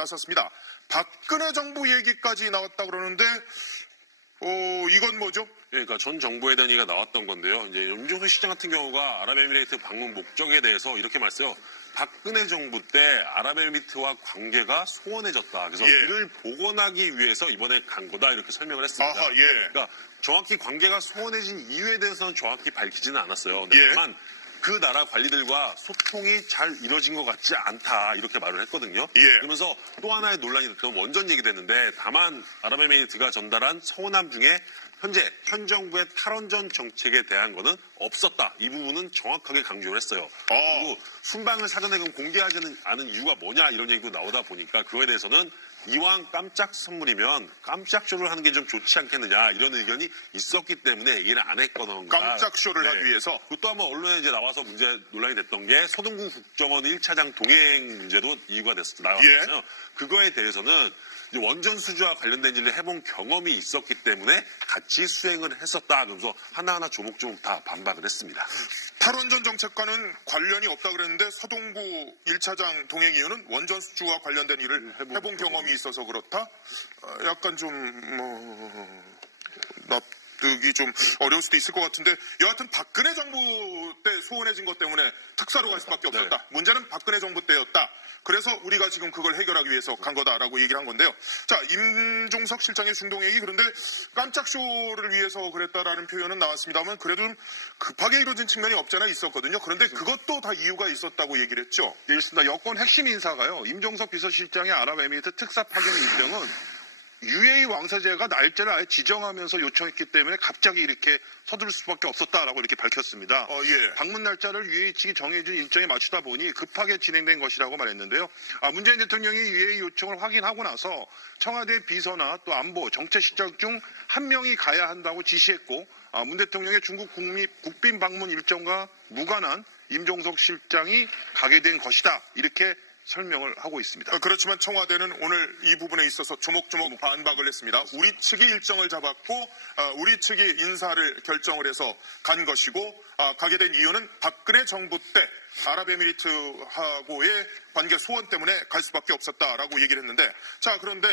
나섰습니다. 박근혜 정부 얘기까지 나왔다 그러는데 이건 뭐죠? 그러니까 전 정부에 대한 얘기가 나왔던 건데요. 이제 임종석 시장 같은 경우가 아랍에미레이트 방문 목적에 대해서 이렇게 말했어요. 박근혜 정부 때 아랍에미리트와 관계가 소원해졌다. 그래서 이를 복원하기 위해서 이번에 간 거다 이렇게 설명을 했습니다. 아하, 예. 그러니까 정확히 관계가 소원해진 이유에 대해서는 정확히 밝히지는 않았어요. 예. 다만 그 나라 관리들과 소통이 잘 이루어진 것 같지 않다 이렇게 말을 했거든요. 예. 그러면서 또 하나의 논란이 됐던 원전 얘기도 했는데 다만 아랍에미리트가 전달한 서운함 중에 현재 현 정부의 탈원전 정책에 대한 거는 없었다. 이 부분은 정확하게 강조를 했어요. 그리고 순방을 사전에 공개하지 않은 이유가 뭐냐 이런 얘기도 나오다 보니까 그거에 대해서는 이왕 깜짝 선물이면 깜짝 쇼를 하는 게 좀 좋지 않겠느냐 이런 의견이 있었기 때문에 얘기를 안 했거든요. 깜짝 쇼를 하기 위해서. 또 한번 언론에 이제 나와서 논란이 됐던 게 서동구 국정원 1차장 동행 문제도 이유가 나왔잖아요. 예. 그거에 대해서는 이제 원전 수주와 관련된 일을 해본 경험이 있었기 때문에 같이 수행을 했었다. 그러면서 하나하나 조목조목 다 반박을 했습니다. 탈원전 정책과는 관련이 없다 그랬는데 서동구 1차장 동행 이유는 원전 수주와 관련된 일을 해본 경험이 있어서 그렇다? 약간 좀 납득이 좀 어려울 수도 있을 것 같은데 여하튼 박근혜 정부 때 소원해진 것 때문에 특사로 갈 수밖에 없었다. 문제는 박근혜 정부 때였다. 그래서 우리가 지금 그걸 해결하기 위해서 간 거다라고 얘기를 한 건데요. 자, 임종석 실장의 중동회의 그런데 깜짝 쇼를 위해서 그랬다라는 표현은 나왔습니다만 그래도 좀 급하게 이루어진 측면이 없잖아 있었거든요. 그런데 그것도 다 이유가 있었다고 얘기를 했죠. 네, 있습니다. 여권 핵심 인사가요. 임종석 비서실장의 아랍에미리트 특사 파견 일정은 UAE 왕세자가 날짜를 아예 지정하면서 요청했기 때문에 갑자기 이렇게 서두를 수밖에 없었다라고 이렇게 밝혔습니다. 예. 방문 날짜를 UAE 측이 정해준 일정에 맞추다 보니 급하게 진행된 것이라고 말했는데요. 문재인 대통령이 UAE 요청을 확인하고 나서 청와대 비서나 또 안보, 정책실장 중 한 명이 가야 한다고 지시했고 문 대통령의 중국 국빈 방문 일정과 무관한 임종석 실장이 가게 된 것이다. 이렇게 설명을 하고 있습니다. 그렇지만 청와대는 오늘 이 부분에 있어서 조목조목 반박을 했습니다. 우리 측이 일정을 잡았고 우리 측이 인사를 결정을 해서 간 것이고 가게 된 이유는 박근혜 정부 때 아랍에미리트하고의 관계 소원 때문에 갈 수밖에 없었다라고 얘기를 했는데 자 그런데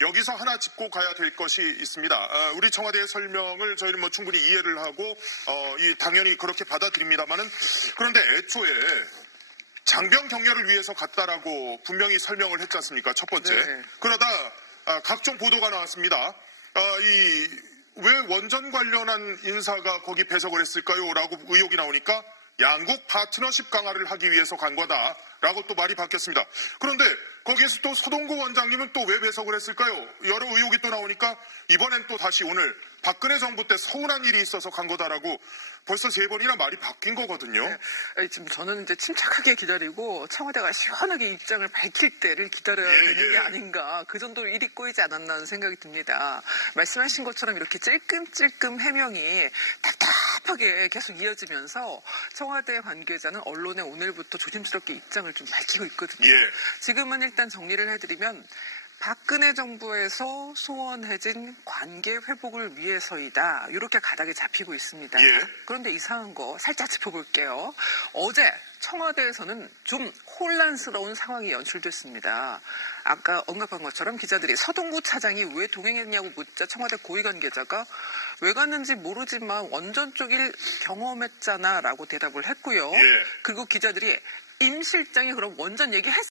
여기서 하나 짚고 가야 될 것이 있습니다. 우리 청와대의 설명을 저희는 충분히 이해를 하고 당연히 그렇게 받아들입니다만은 그런데 애초에 장병 격려를 위해서 갔다라고 분명히 설명을 했지 않습니까? 첫 번째. 네. 그러다 각종 보도가 나왔습니다. 왜 원전 관련한 인사가 거기 배석을 했을까요? 라고 의혹이 나오니까 양국 파트너십 강화를 하기 위해서 간 거다라고 또 말이 바뀌었습니다. 그런데 거기에서 또 서동구 원장님은 또 왜 배석을 했을까요? 여러 의혹이 또 나오니까 이번엔 또 다시 오늘 박근혜 정부 때 서운한 일이 있어서 간 거다라고 벌써 3번이나 말이 바뀐 거거든요. 네, 지금 저는 이제 침착하게 기다리고 청와대가 시원하게 입장을 밝힐 때를 기다려야 되는 게 아닌가. 그 정도로 일이 꼬이지 않았나 하는 생각이 듭니다. 말씀하신 것처럼 이렇게 찔끔찔끔 해명이 답답하게 계속 이어지면서 청와대 관계자는 언론에 오늘부터 조심스럽게 입장을 좀 밝히고 있거든요. 지금은 일단 정리를 해드리면 박근혜 정부에서 소원해진 관계 회복을 위해서이다. 이렇게 가닥이 잡히고 있습니다. 그런데 이상한 거 살짝 짚어볼게요. 어제 청와대에서는 좀 혼란스러운 상황이 연출됐습니다. 아까 언급한 것처럼 기자들이 서동구 차장이 왜 동행했냐고 묻자 청와대 고위 관계자가 왜 갔는지 모르지만 원전 쪽 일 경험했잖아 라고 대답을 했고요. 그리고 기자들이 임 실장이 그럼 원전 얘기했어?